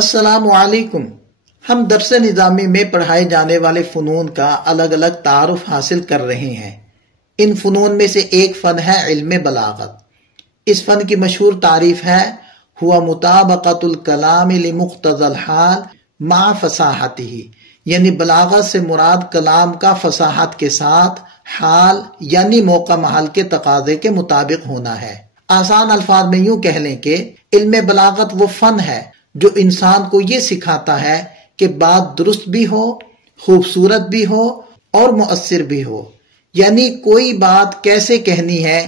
السلام علیکم۔ ہم درس نظامی میں پڑھائے جانے والے فنون کا الگ الگ تعارف حاصل کر رہے ہیں۔ ان فنون میں سے ایک فن ہے علم بلاغت۔ اس فن کی مشہور تعریف ہے ہوا مطابقت الکلام لمقتضى الحال مع فصاحتہ، یعنی بلاغت سے مراد کلام کا فصاحت کے ساتھ حال یعنی موقع محل کے تقاضے کے مطابق ہونا ہے۔ آسان الفاظ میں یوں کہہ لیں کہ علم بلاغت وہ فن ہے جو انسان کو یہ سکھاتا ہے کہ بات درست بھی ہو، خوبصورت بھی ہو اور مؤثر بھی ہو، یعنی کوئی بات کیسے کہنی ہے،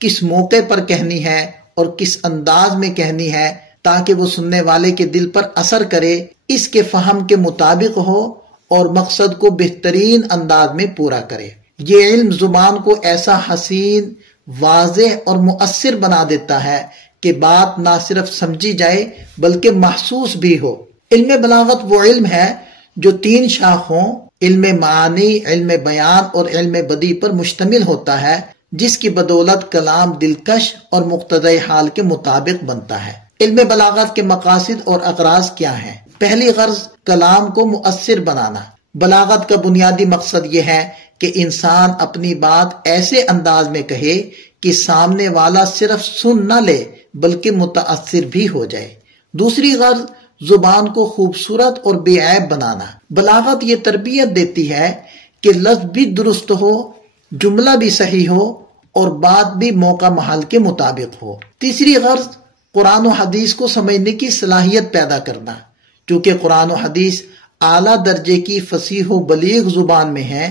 کس موقع پر کہنی ہے اور کس انداز میں کہنی ہے تاکہ وہ سننے والے کے دل پر اثر کرے، اس کے فہم کے مطابق ہو اور مقصد کو بہترین انداز میں پورا کرے۔ یہ علم زبان کو ایسا حسین، واضح اور مؤثر بنا دیتا ہے کہ بات نہ صرف سمجھی جائے بلکہ محسوس بھی ہو۔ علم بلاغت وہ علم ہے جو 3 شاخوں علم معانی، علم بیان اور علم بدیع پر مشتمل ہوتا ہے، جس کی بدولت کلام دلکش اور مقتضی حال کے مطابق بنتا ہے۔ علم بلاغت کے مقاصد اور اغراض کیا ہیں؟ پہلی غرض کلام کو مؤثر بنانا۔ بلاغت کا بنیادی مقصد یہ ہے کہ انسان اپنی بات ایسے انداز میں کہے کہ سامنے والا صرف سن نہ لے بلکہ متاثر بھی ہو جائے۔ دوسری غرض زبان کو خوبصورت اور بے عیب بنانا۔ بلاغت یہ تربیت دیتی ہے کہ لفظ بھی درست ہو، جملہ بھی صحیح ہو اور بات بھی موقع محل کے مطابق ہو۔ تیسری غرض قرآن و حدیث کو سمجھنے کی صلاحیت پیدا کرنا۔ چونکہ قرآن و حدیث اعلیٰ درجے کی فصیح و بلیغ زبان میں ہے،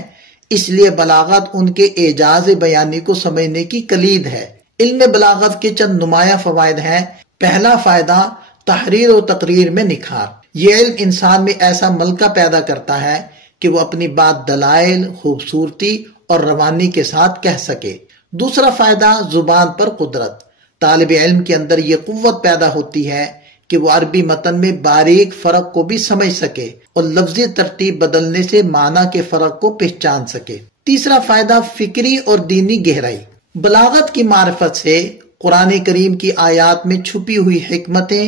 اس لیے بلاغت ان کے اعجاز بیانی کو سمجھنے کی کلید ہے۔ علم بلاغت کے چند نمایاں فوائد ہیں۔ پہلا فائدہ تحریر و تقریر میں نکھار۔ یہ علم انسان میں ایسا ملکہ پیدا کرتا ہے کہ وہ اپنی بات دلائل، خوبصورتی اور روانی کے ساتھ کہہ سکے۔ دوسرا فائدہ زبان پر قدرت۔ طالب علم کے اندر یہ قوت پیدا ہوتی ہے کہ وہ عربی متن میں باریک فرق کو بھی سمجھ سکے اور لفظی ترتیب بدلنے سے معنی کے فرق کو پہچان سکے۔ تیسرا فائدہ فکری اور دینی گہرائی۔ بلاغت کی معرفت سے قرآن کریم کی آیات میں چھپی ہوئی حکمتیں،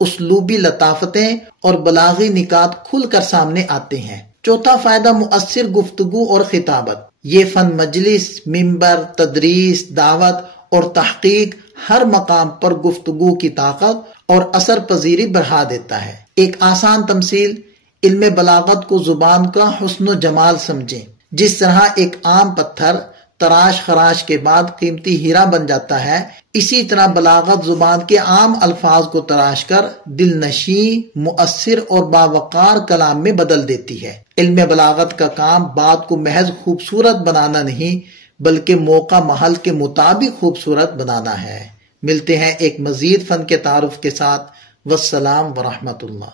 اسلوبی لطافتیں اور بلاغی نکات کھل کر سامنے آتے ہیں۔ چوتھا فائدہ مؤثر گفتگو اور خطابت۔ یہ فن مجلس، منبر، تدریس، دعوت اور تحقیق ہر مقام پر گفتگو کی طاقت اور اثر پذیری بڑھا دیتا ہے۔ ایک آسان تمثیل، علم بلاغت کو زبان کا حسن و جمال سمجھیں۔ جس طرح ایک عام پتھر تراش خراش کے بعد قیمتی ہیرا بن جاتا ہے، اسی طرح بلاغت زبان کے عام الفاظ کو تراش کر دل نشیں، مؤثر اور باوقار کلام میں بدل دیتی ہے۔ علم بلاغت کا کام بات کو محض خوبصورت بنانا نہیں بلکہ موقع محل کے مطابق خوبصورت بنانا ہے۔ ملتے ہیں ایک مزید فن کے تعارف کے ساتھ۔ والسلام ورحمۃ اللہ۔